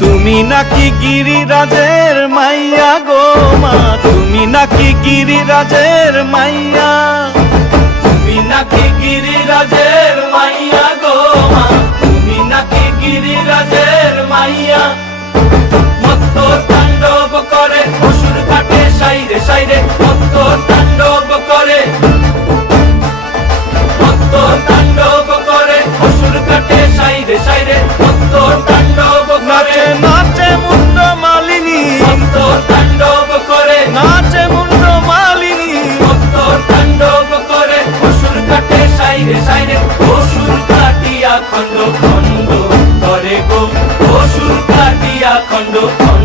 তুমি নাকি গিরিরাজের মাইয়া গো মা, তুমি নাকি গিরিরাজের মাইয়া, তুমি নাকি গিরিরাজের মাইয়া গো মা, তুমি নাকি গিরিরাজের মাইয়া। মত্ত তাণ্ডব করে অসুর কাটে সাইরে সাইরে, মত্ত তাণ্ডব করে, মত্ত তাণ্ডব করে অসুর কাটে সাইরে সাইরে, মত্ত তাণ্ডব করে। নাচে মুন্ড মালিনী, মত্ত তাণ্ডব করে, নাচে মুন্ড মালিনী, মত্ত তাণ্ডব করে অসুর কাটে সাইরে সাইরে, অসুর কাটিয়া খণ্ড খণ্ড করে গো, অসুর কাটিয়া খণ্ড খণ্ড